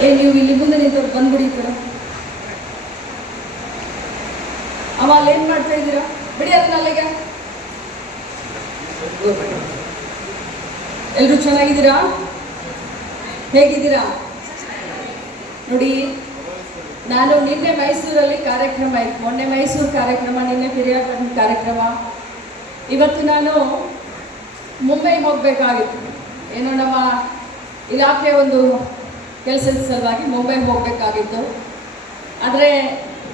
ನೀವು ಇಲ್ಲಿ ಮುಂದೆ ನಿಂತವ್ರು ಬಂದ್ಬಿಡಿ ಈ ಕಡೆ. ಅವ ಅಲ್ಲೇನು ಮಾಡ್ತಾ ಇದ್ದೀರಾ? ಬಿಡಿ ಅದನ್ನ ಅಲ್ಲಿಗೆ. ಎಲ್ಲರೂ ಚೆನ್ನಾಗಿದ್ದೀರಾ? ಹೇಗಿದ್ದೀರಾ? ನೋಡಿ, ನಾನು ನಿನ್ನೆ ಮೈಸೂರಲ್ಲಿ ಕಾರ್ಯಕ್ರಮ ಇತ್ತು. ಮೊನ್ನೆ ಮೈಸೂರು ಕಾರ್ಯಕ್ರಮ, ನಿನ್ನೆ ಪಿರಿಯಾಪಟ್ಟಣ ಕಾರ್ಯಕ್ರಮ. ಇವತ್ತು ನಾನು ಮುಂಬೈಗೆ ಹೋಗಬೇಕಾಗಿತ್ತು. ಏನೋ ನಮ್ಮ ಇಲಾಖೆ ಒಂದು ಕೆಲಸದ ಸಲುವಾಗಿ ಮುಂಬೈಗೆ ಹೋಗಬೇಕಾಗಿತ್ತು. ಆದರೆ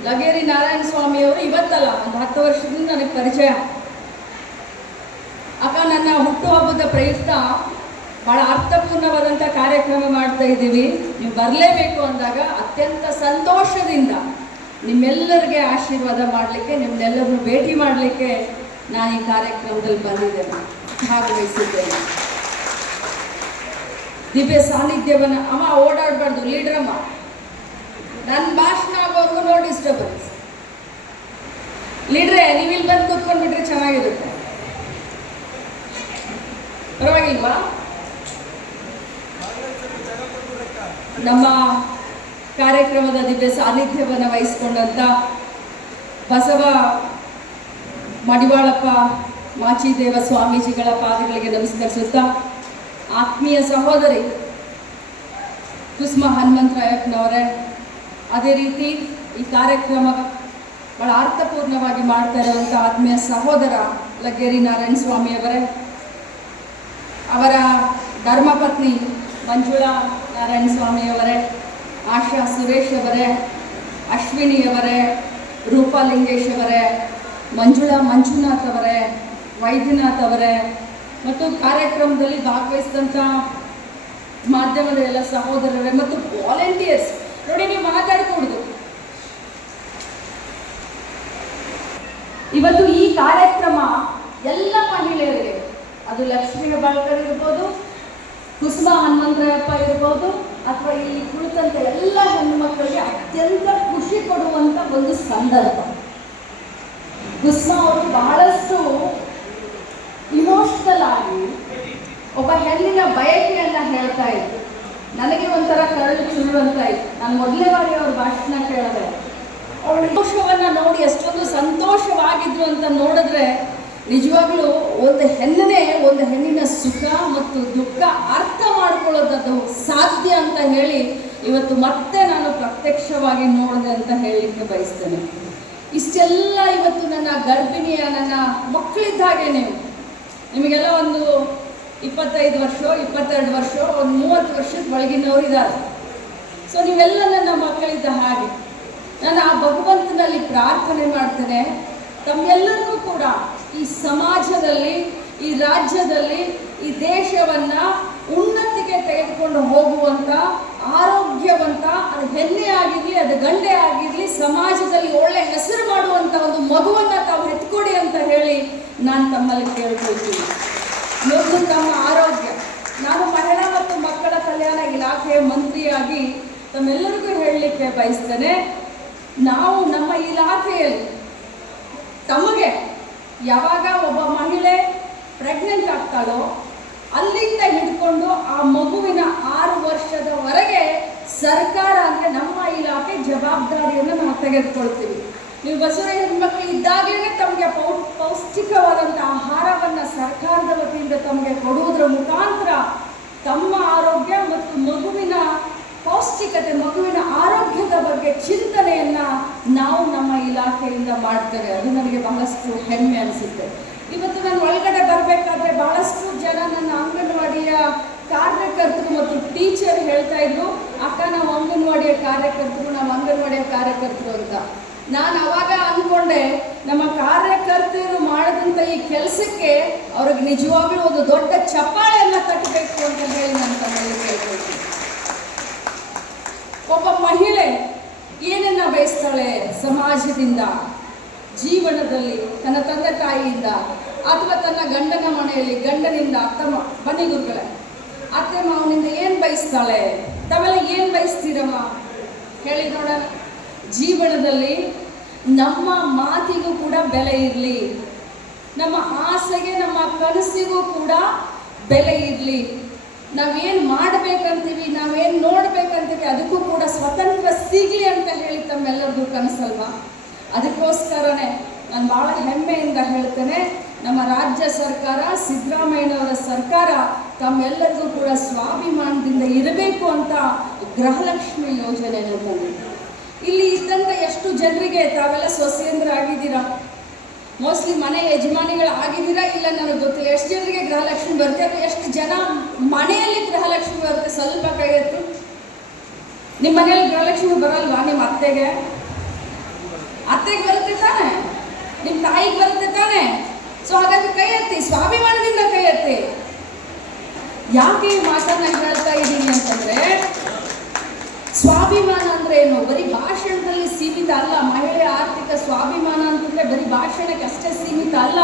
ಲಗೇರಿ ನಾರಾಯಣ ಸ್ವಾಮಿಯವರು ಇವತ್ತಲ್ಲ, ಒಂದು 10 ವರ್ಷದಿಂದ ನನಗೆ ಪರಿಚಯ. ಅಕ್ಕ, ನನ್ನ ಹುಟ್ಟುಹಬ್ಬದ ಪ್ರಯುಕ್ತ ಭಾಳ ಅರ್ಥಪೂರ್ಣವಾದಂಥ ಕಾರ್ಯಕ್ರಮ ಮಾಡ್ತಾ ಇದ್ದೀವಿ, ನೀವು ಬರಲೇಬೇಕು ಅಂದಾಗ ಅತ್ಯಂತ ಸಂತೋಷದಿಂದ ನಿಮ್ಮೆಲ್ಲರಿಗೆ ಆಶೀರ್ವಾದ ಮಾಡಲಿಕ್ಕೆ, ನಿಮ್ಮೆಲ್ಲರನ್ನು ಭೇಟಿ ಮಾಡಲಿಕ್ಕೆ ನಾನು ಈ ಕಾರ್ಯಕ್ರಮದಲ್ಲಿ ಬಂದಿದ್ದೇನೆ, ಭಾಗವಹಿಸಿದ್ದೇನೆ. ದಿವ್ಯ ಸಾನ್ನಿಧ್ಯವನ್ನು ಅಮ್ಮ ಓಡಾಡಬಾರ್ದು, ಲೀಡ್ರಮ್ಮ. ನನ್ನ ಭಾಷಣ ಆಗೋರ್ಗು ನೋ ಡಿಸ್ಟರ್ಬೆನ್ಸ್. ಲೀಡ್ರೆ, ನೀವು ಇಲ್ಲಿ ಬಂದು ಕೂತ್ಕೊಂಡ್ಬಿಟ್ರೆ ಚೆನ್ನಾಗಿರುತ್ತೆ, ಪರವಾಗಿಲ್ವಾ? ನಮ್ಮ ಕಾರ್ಯಕ್ರಮದ ದಿವ್ಯ ಸಾನ್ನಿಧ್ಯವನ್ನು ವಹಿಸಿಕೊಂಡಂಥ ಬಸವ ಮಡಿವಾಳಪ್ಪ ಮಾಚಿದೇವ ಸ್ವಾಮೀಜಿಗಳ ಪಾದಗಳಿಗೆ ನಮಸ್ಕರಿಸುತ್ತಾ, ಆತ್ಮೀಯ ಸಹೋದರಿ ಕುಸುಮ ಹನುಮಂತರಾಯಪ್ಪನವರೇ, ಅದೇ ರೀತಿ ಈ ಕಾರ್ಯಕ್ರಮ ಭಾಳ ಅರ್ಥಪೂರ್ಣವಾಗಿ ಮಾಡ್ತಾ ಇರುವಂಥ ಆತ್ಮೀಯ ಸಹೋದರ ಲಗ್ಗೇರಿ ನಾರಾಯಣ ಸ್ವಾಮಿಯವರೇ, ಅವರ ಧರ್ಮಪತ್ನಿ ಮಂಜುಳಾ ನಾರಾಯಣ ಸ್ವಾಮಿಯವರೇ, ಆಶಾ ಸುರೇಶ್ ಅವರೇ, ಅಶ್ವಿನಿಯವರೇ, ರೂಪಾಲಿಂಗೇಶ್ ಅವರೇ, ಮಂಜುಳಾ ಮಂಜುನಾಥ್ ಅವರೇ, ವೈದ್ಯನಾಥ್ ಅವರೇ, ಮತ್ತು ಕಾರ್ಯಕ್ರಮದಲ್ಲಿ ಭಾಗವಹಿಸಿದಂಥ ಮಾಧ್ಯಮದ ಎಲ್ಲ ಸಹೋದರರೇ ಮತ್ತು ವಾಲಂಟಿಯರ್ಸ್. ನೋಡಿ, ನೀವು ಮಾತಾಡಕೂಡ್ದು. ಇವತ್ತು ಈ ಕಾರ್ಯಕ್ರಮ ಎಲ್ಲ ಮಹಿಳೆಯರಿಗೆ, ಅದು ಲಕ್ಷ್ಮೀ ಹೆಬ್ಬಾಳ್ಕರ್ ಇರ್ಬೋದು, ಕುಸುಮ ಹನುಮಂತರಾಯಪ್ಪ ಇರ್ಬೋದು, ಅಥವಾ ಇಲ್ಲಿ ಕುಳಿತಂಥ ಎಲ್ಲ ಹೆಣ್ಣು ಮಕ್ಕಳಿಗೆ ಅತ್ಯಂತ ಖುಷಿ ಕೊಡುವಂಥ ಒಂದು ಸಂದರ್ಭ. ಕುಸುಮ ಅವರು ಬಹಳಷ್ಟು ಇಮೋಷನಲ್ ಆಗಿ ಒಬ್ಬ ಹೆಣ್ಣಿನ ಬಯಕೆಯನ್ನು ಹೇಳ್ತಾ ಇದ್ರು. ನನಗೆ ಒಂಥರ ಕರಳು ಚುರುವಂತ ಇತ್ತು. ನಾನು ಮೊದಲನೇ ಬಾರಿ ಅವ್ರ ಭಾಷಣ ಕೇಳಿದೆ. ಅವಳ ಸಂತೋಷವನ್ನು ನೋಡಿ ಎಷ್ಟೊಂದು ಸಂತೋಷವಾಗಿದ್ರು ಅಂತ ನೋಡಿದ್ರೆ ನಿಜವಾಗ್ಲೂ ಒಂದು ಹೆಣ್ಣಿನ ಸುಖ ಮತ್ತು ದುಃಖ ಅರ್ಥ ಮಾಡ್ಕೊಳ್ಳೋದದು ಸಾಧ್ಯ ಅಂತ ಹೇಳಿ ಇವತ್ತು ಮತ್ತೆ ನಾನು ಪ್ರತ್ಯಕ್ಷವಾಗಿ ನೋಡಿದೆ ಅಂತ ಹೇಳಲಿಕ್ಕೆ ಬಯಸ್ತೇನೆ. ಇಷ್ಟೆಲ್ಲ ಇವತ್ತು ನನ್ನ ಗರ್ಭಿಣಿಯ ನನ್ನ ಮಕ್ಕಳಿದ್ದಾಗೆ ನಿಮಗೆಲ್ಲ ಒಂದು 25 ವರ್ಷ 22 ವರ್ಷ ಒಂದು 30 ವರ್ಷದ ಒಳಗಿನವರು ಇದ್ದಾರೆ. ಸೊ ನೀವೆಲ್ಲ ನನ್ನ ಮಕ್ಕಳಿದ್ದ ಹಾಗೆ ನಾನು ಆ ಭಗವಂತನಲ್ಲಿ ಪ್ರಾರ್ಥನೆ ಮಾಡ್ತೇನೆ, ತಮ್ಮೆಲ್ಲರಿಗೂ ಕೂಡ ಈ ಸಮಾಜದಲ್ಲಿ, ಈ ರಾಜ್ಯದಲ್ಲಿ, ಈ ದೇಶವನ್ನು ಉನ್ನತಿಗೆ ತೆಗೆದುಕೊಂಡು ಹೋಗುವಂಥ ಆರೋಗ್ಯವಂತ, ಅದು ಹೆಣ್ಣೆ ಆಗಿರಲಿ ಅದು ಗಂಡೆ ಆಗಿರಲಿ, ಸಮಾಜದಲ್ಲಿ ಒಳ್ಳೆ ಹೆಸರು ಮಾಡುವಂಥ ಒಂದು ಮಗುವನ್ನು ತಾವು ಎತ್ಕೊಡಿ ಅಂತ ಹೇಳಿ ನಾನು ತಮ್ಮಲ್ಲಿ ಕೇಳ್ಕೊಳ್ತೀನಿ. ಮೊದಲು ತಮ್ಮ ಆರೋಗ್ಯ. ನಾನು ಮಹಿಳಾ ಮತ್ತು ಮಕ್ಕಳ ಕಲ್ಯಾಣ ಇಲಾಖೆಯ ಮಂತ್ರಿಯಾಗಿ ತಮ್ಮೆಲ್ಲರಿಗೂ ಹೇಳಲಿಕ್ಕೆ ಬಯಸ್ತೇನೆ, ನಾವು ನಮ್ಮ ಇಲಾಖೆಯಲ್ಲಿ ತಮಗೆ ಯಾವಾಗ ಒಬ್ಬ ಮಹಿಳೆ ಪ್ರೆಗ್ನೆಂಟ್ ಆಗ್ತಾಳೋ ಅಲ್ಲಿಂದ ಹಿಡ್ಕೊಂಡು ಆ ಮಗುವಿನ 6 ವರ್ಷದವರೆಗೆ ಸರ್ಕಾರ ಅಂದರೆ ನಮ್ಮ ಇಲಾಖೆ ಜವಾಬ್ದಾರಿಯನ್ನು ನಾವು ತೆಗೆದುಕೊಳ್ತೀವಿ. ನೀವು ಬಸವರ ಹೆಣ್ಮಕ್ಳು ಇದ್ದಾಗಲೇ ತಮಗೆ ಪೌಷ್ಟಿಕವಾದಂಥ ಆಹಾರವನ್ನು ಸರ್ಕಾರದ ವತಿಯಿಂದ ತಮಗೆ ಕೊಡುವುದರ ಮುಖಾಂತರ ತಮ್ಮ ಆರೋಗ್ಯ ಮತ್ತು ಮಗುವಿನ ಪೌಷ್ಟಿಕತೆ, ಮಗುವಿನ ಆರೋಗ್ಯದ ಬಗ್ಗೆ ಚಿಂತನೆಯನ್ನು ನಾವು ನಮ್ಮ ಇಲಾಖೆಯಿಂದ ಮಾಡ್ತೇವೆ. ಅದು ನನಗೆ ಬಹಳಷ್ಟು ಹೆಮ್ಮೆ ಅನಿಸುತ್ತೆ. ಇವತ್ತು ನಾನು ಒಳಗಡೆ ಬರಬೇಕಾದ್ರೆ ಬಹಳಷ್ಟು ಜನ ನನ್ನ ಅಂಗನವಾಡಿಯ ಕಾರ್ಯಕರ್ತರು ಮತ್ತು ಟೀಚರ್ ಹೇಳ್ತಾ ಇದ್ರು, ಅಕ್ಕ ನಾವು ಅಂಗನವಾಡಿಯ ಕಾರ್ಯಕರ್ತರು ಅಂತ. ನಾನು ಅವಾಗ ಅಂದ್ಕೊಂಡೆ, ನಮ್ಮ ಕಾರ್ಯಕರ್ತರು ಮಾಡಿದಂಥ ಈ ಕೆಲಸಕ್ಕೆ ಅವ್ರಿಗೆ ನಿಜವಾಗ್ಲೂ ಒಂದು ದೊಡ್ಡ ಚಪ್ಪಾಳೆಯನ್ನು ತಟ್ಟಬೇಕು ಅಂತ ಹೇಳಿ ನಾನು ತಮ್ಮಲ್ಲಿ ಕೇಳ್ಕೊಳ್ತೀನಿ. ಒಬ್ಬ ಮಹಿಳೆ ಏನನ್ನ ಬಯಸ್ತಾಳೆ ಸಮಾಜದಿಂದ, ಜೀವನದಲ್ಲಿ, ತನ್ನ ತಂದೆ ತಾಯಿಯಿಂದ, ಅಥವಾ ತನ್ನ ಗಂಡನ ಮನೆಯಲ್ಲಿ ಗಂಡನಿಂದ, ಬನ್ನಿ ಗುರುಗಳೇ, ಅತ್ತೆ ಮಾವನಿಂದ ಏನು ಬಯಸ್ತಾಳೆ? ತಾವೆಲ್ಲ ಏನು ಬಯಸ್ತೀರಮ್ಮ ಹೇಳಿ ನೋಡೋಣ. ಜೀವನದಲ್ಲಿ ನಮ್ಮ ಮಾತಿಗೂ ಕೂಡ ಬೆಲೆ ಇರಲಿ, ನಮ್ಮ ಆಸೆಗೆ, ನಮ್ಮ ಕನಸಿಗೂ ಕೂಡ ಬೆಲೆ ಇರಲಿ. ನಾವೇನು ಮಾಡಬೇಕಂತೀವಿ, ನಾವೇನು ನೋಡ್ಬೇಕಂತೀವಿ ಅದಕ್ಕೂ ನಾನು ಭಾಳ ಹೆಮ್ಮೆಯಿಂದ ಹೇಳ್ತೇನೆ, ನಮ್ಮ ರಾಜ್ಯ ಸರ್ಕಾರ, ಸಿದ್ದರಾಮಯ್ಯನವರ ಸರ್ಕಾರ ತಮ್ಮೆಲ್ಲರಿಗೂ ಕೂಡ ಸ್ವಾಭಿಮಾನದಿಂದ ಇರಬೇಕು ಅಂತ ಗೃಹಲಕ್ಷ್ಮಿ ಯೋಜನೆಯನ್ನು ತಂದಿದೆ. ಇಲ್ಲಿ ಇದ್ದಂಥ ಎಷ್ಟು ಜನರಿಗೆ ತಾವೆಲ್ಲ ಸೊಸೆಯಂದ್ರಾಗಿದ್ದೀರಾ, ಮೋಸ್ಟ್ಲಿ ಮನೆ ಯಜಮಾನಿಗಳಾಗಿದ್ದೀರಾ, ಇಲ್ಲ ನನಗೆ ಗೊತ್ತಿಲ್ಲ. ಎಷ್ಟು ಜನರಿಗೆ ಗೃಹಲಕ್ಷ್ಮಿ ಬರುತ್ತೆ, ಅಥವಾ ಎಷ್ಟು ಜನ ಮನೆಯಲ್ಲಿ ಗೃಹಲಕ್ಷ್ಮಿ ಬರುತ್ತೆ? ಸ್ವಲ್ಪ ಕೈ ಎತ್ತು. ನಿಮ್ಮ ಮನೆಯಲ್ಲಿ ಗೃಹಲಕ್ಷ್ಮಿ ಬರಲ್ವಾ? ನಿಮ್ಮ ಅತ್ತೆಗೆ ಬರುತ್ತೆ ತಾನೆ? ನಿಮ್ಮ ತಾಯಿಗೆ ಬರುತ್ತೆ ತಾನೆ? ಸೊ ಹಾಗಾಗಿ ಕೈ ಎತ್ತಿ, ಸ್ವಾಭಿಮಾನದಿಂದ ಕೈ ಎತ್ತಿ. ಯಾಕೆ ಈ ಮಾತನ್ನ ಹೇಳ್ತಾ ಇದ್ದೀನಿ ಅಂತಂದ್ರೆ, ಸ್ವಾಭಿಮಾನ ಅಂದ್ರೆ ಏನು? ಬರೀ ಭಾಷಣದಲ್ಲಿ ಸೀಮಿತ ಅಲ್ಲ. ಮಹಿಳೆಯ ಆರ್ಥಿಕ ಸ್ವಾಭಿಮಾನ ಅಂತಂದ್ರೆ ಬರೀ ಭಾಷಣಕ್ಕೆ ಅಷ್ಟೇ ಸೀಮಿತ ಅಲ್ಲ.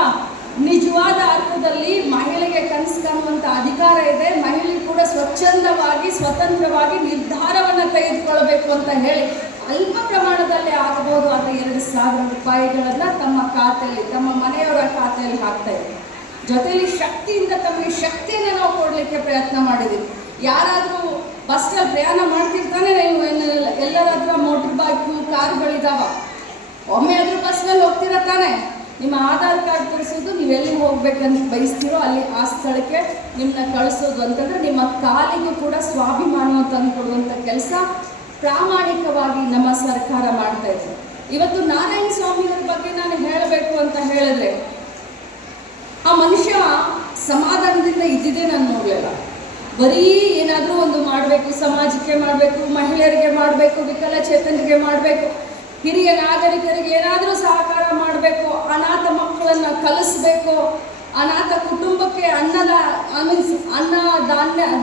ನಿಜವಾದ ಅರ್ಥದಲ್ಲಿ ಮಹಿಳೆಗೆ ಕನಸು ಕಾಣುವಂಥ ಅಧಿಕಾರ ಇದೆ. ಮಹಿಳೆ ಕೂಡ ಸ್ವಚ್ಛಂದವಾಗಿ, ಸ್ವತಂತ್ರವಾಗಿ ನಿರ್ಧಾರವನ್ನು ತೆಗೆದುಕೊಳ್ಬೇಕು ಅಂತ ಹೇಳಿ ಅಲ್ಪ ಪ್ರಮಾಣದಲ್ಲಿ ಆಗಬಹುದು ಆದ 2,000 ರೂಪಾಯಿಗಳನ್ನು ತಮ್ಮ ಖಾತೆಯಲ್ಲಿ, ತಮ್ಮ ಮನೆಯವರ ಖಾತೆಯಲ್ಲಿ ಹಾಕ್ತಾ ಇದೆ. ಜೊತೆಯಲ್ಲಿ ಶಕ್ತಿಯಿಂದ ತಮಗೆ ಶಕ್ತಿಯನ್ನು ನಾವು ಕೊಡಲಿಕ್ಕೆ ಪ್ರಯತ್ನ ಮಾಡಿದ್ದೀವಿ. ಯಾರಾದರೂ ಬಸ್ನಲ್ಲಿ ಪ್ರಯಾಣ ಮಾಡ್ತಿರ್ತಾನೆ, ನೀವು ಎಲ್ಲರಾದ್ರೂ ಮೋಟರ್ ಬೈಕು, ಕಾರುಗಳಿದಾವ, ಒಮ್ಮೆ ಆದರೂ ಬಸ್ನಲ್ಲಿ ಹೋಗ್ತಿರ ತಾನೆ? ನಿಮ್ಮ ಆಧಾರ್ ಕಾರ್ಡ್ ತೋರಿಸೋದು, ನೀವೆಲ್ಲಿ ಹೋಗ್ಬೇಕಂತ ಬಯಸ್ತೀರೋ ಅಲ್ಲಿ ಆ ಸ್ಥಳಕ್ಕೆ ನಿಮ್ಮನ್ನ ಕಳಿಸೋದು ಅಂತಂದರೆ ನಿಮ್ಮ ಕಾಲಿಗೂ ಕೂಡ ಸ್ವಾಭಿಮಾನ ತಂದು ಕೊಡುವಂಥ ಕೆಲಸ ಪ್ರಾಮಾಣಿಕವಾಗಿ ನಮ್ಮ ಸರ್ಕಾರ ಮಾಡ್ತಾ ಇದೆ. ಇವತ್ತು ನಾರಾಯಣ ಸ್ವಾಮಿಯವರ ಬಗ್ಗೆ ನಾನು ಹೇಳಬೇಕು ಅಂತ ಹೇಳಿದ್ರೆ, ಆ ಮನುಷ್ಯ ಸಮಾಧಾನದಿಂದ ಇದ್ದಿದ್ದೇ ನಾನು ನೋಡಲಿಲ್ಲ. ಬರೀ ಏನಾದರೂ ಒಂದು ಮಾಡಬೇಕು, ಸಮಾಜಕ್ಕೆ ಮಾಡಬೇಕು, ಮಹಿಳೆಯರಿಗೆ ಮಾಡಬೇಕು, ವಿಕಲಚೇತನರಿಗೆ ಮಾಡಬೇಕು, ಹಿರಿಯ ನಾಗರಿಕರಿಗೆ ಏನಾದರೂ ಸಹಕಾರ ಮಾಡಬೇಕು, ಅನಾಥ ಮಕ್ಕಳನ್ನು ಕಲಿಸ್ಬೇಕು, ಅನಾಥ ಕುಟುಂಬಕ್ಕೆ ಅನ್ನ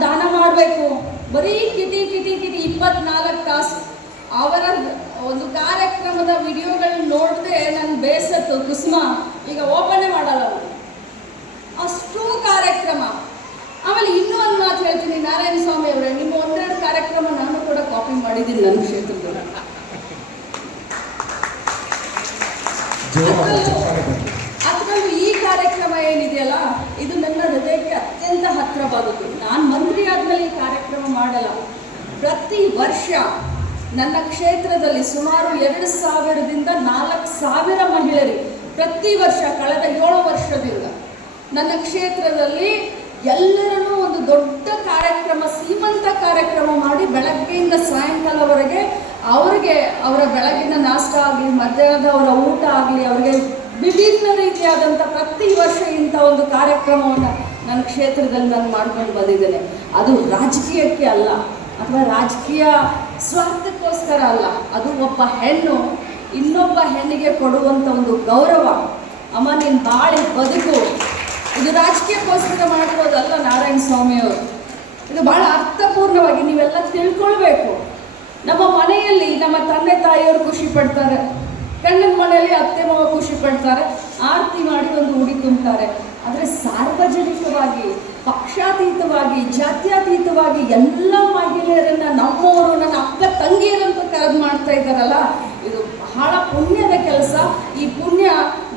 ದಾನ ಮಾಡಬೇಕು. ಬರೀ ಕಿಟಿ 24 ತಾಸು ಅವರ ಒಂದು ಕಾರ್ಯಕ್ರಮದ ವಿಡಿಯೋಗಳನ್ನ ನೋಡದೆ ನನ್ನ ಬೇಸತ್ತು. ಕುಸುಮ ಈಗ ಓಪನೇ ಮಾಡಲ್ಲ ಅವರು, ಅಷ್ಟು ಕಾರ್ಯಕ್ರಮ. ಆಮೇಲೆ ಇನ್ನೂ ಒಂದು ಮಾತು ಹೇಳ್ತೀನಿ, ನಾರಾಯಣ ಸ್ವಾಮಿ ಅವರೇ, ನಿಮ್ಮ 1-2 ಕಾರ್ಯಕ್ರಮ ನಾನು ಕೂಡ ಕಾಪಿ ಮಾಡಿದ್ದೀನಿ ನನ್ನ ಕ್ಷೇತ್ರದಲ್ಲಿ. ಅದರಲ್ಲೂ ಈ ಕಾರ್ಯಕ್ರಮ ಏನಿದೆಯಲ್ಲ, ಇದು ನನ್ನ ಹೃದಯಕ್ಕೆ ಅತ್ಯಂತ ಹತ್ತಿರವಾದದ್ದು. ನಾನು ಮಂತ್ರಿ ಆದಮೇಲೆ ಈ ಕಾರ್ಯಕ್ರಮ ಮಾಡಲ್ಲ. ಪ್ರತಿ ವರ್ಷ ನನ್ನ ಕ್ಷೇತ್ರದಲ್ಲಿ ಸುಮಾರು 2,000ದಿಂದ 4,000 ಮಹಿಳೆಯರು ಪ್ರತಿ ವರ್ಷ ಕಳೆದ 7 ವರ್ಷದಿಂದ ನನ್ನ ಕ್ಷೇತ್ರದಲ್ಲಿ ಎಲ್ಲರನ್ನೂ ಒಂದು ದೊಡ್ಡ ಕಾರ್ಯಕ್ರಮ, ಸೀಮಂತ ಕಾರ್ಯಕ್ರಮ ಮಾಡಿ ಬೆಳಗ್ಗೆಯಿಂದ ಸಾಯಂಕಾಲವರೆಗೆ ಅವರಿಗೆ ಅವರ ಬೆಳಗಿನ ನಾಷ್ಟ ಆಗಲಿ, ಮಧ್ಯಾಹ್ನದ ಅವರ ಊಟ ಆಗಲಿ, ಅವರಿಗೆ ವಿಭಿನ್ನ ರೀತಿಯಾದಂಥ ಪ್ರತಿ ವರ್ಷ ಇಂಥ ಒಂದು ಕಾರ್ಯಕ್ರಮವನ್ನು ನನ್ನ ಕ್ಷೇತ್ರದಲ್ಲಿ ನಾನು ಮಾಡ್ಕೊಂಡು ಬಂದಿದ್ದೇನೆ. ಅದು ರಾಜಕೀಯಕ್ಕೆ ಅಲ್ಲ, ಅಥವಾ ರಾಜಕೀಯ ಸ್ವಾರ್ಥಕ್ಕೋಸ್ಕರ ಅಲ್ಲ. ಅದು ಒಬ್ಬ ಹೆಣ್ಣು ಇನ್ನೊಬ್ಬ ಹೆಣ್ಣಿಗೆ ಕೊಡುವಂಥ ಒಂದು ಗೌರವ. ಅಮ್ಮ ನಿನ್ನ ಬಾಳಿ ಬದುಕು, ಇದು ರಾಜಕೀಯಕ್ಕೋಸ್ಕರ ಮಾಡಿರೋದಲ್ಲ ನಾರಾಯಣ ಸ್ವಾಮಿಯವರು. ಇದು ಭಾಳ ಅರ್ಥಪೂರ್ಣವಾಗಿ ನೀವೆಲ್ಲ ತಿಳ್ಕೊಳ್ಬೇಕು. ನಮ್ಮ ಮನೆಯಲ್ಲಿ ನಮ್ಮ ತಂದೆ ತಾಯಿಯವರು ಖುಷಿ ಪಡ್ತಾರೆ, ಗಂಡನ ಮನೆಯಲ್ಲಿ ಅತ್ತೆ ಮಾವ ಖುಷಿ ಪಡ್ತಾರೆ, ಆರತಿ ಮಾಡಿ ಒಂದು ಉಡಿ ತುಂಬ್ತಾರೆ. ಆದರೆ ಸಾರ್ವಜನಿಕವಾಗಿ, ಪಕ್ಷಾತೀತವಾಗಿ, ಜಾತ್ಯತೀತವಾಗಿ ಎಲ್ಲ ಮಹಿಳೆಯರನ್ನ ನಮ್ಮವರು, ನನ್ನ ಅಕ್ಕ ತಂಗಿಯರಂತ ಕರೆದು ಮಾಡ್ತಾ ಇದ್ದಾರಲ್ಲ, ಇದು ಬಹಳ ಪುಣ್ಯದ ಕೆಲಸ. ಈ ಪುಣ್ಯ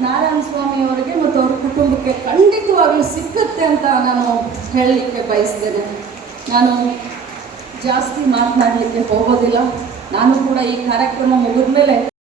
ನಾರಾಯಣ ಸ್ವಾಮಿಯವರಿಗೆ ಮತ್ತು ಅವ್ರ ಕುಟುಂಬಕ್ಕೆ ಖಂಡಿತವಾಗ್ಲೂ ಸಿಕ್ಕುತ್ತೆ ಅಂತ ನಾನು ಹೇಳಲಿಕ್ಕೆ ಬಯಸ್ತೇನೆ. ನಾನು ಜಾಸ್ತಿ ಮಾತನಾಡಲಿಕ್ಕೆ ಹೋಗೋದಿಲ್ಲ. ನಾನು ಕೂಡ ಈ ಕಾರ್ಯಕ್ರಮ ಮುಗಿದ ಮೇಲೆ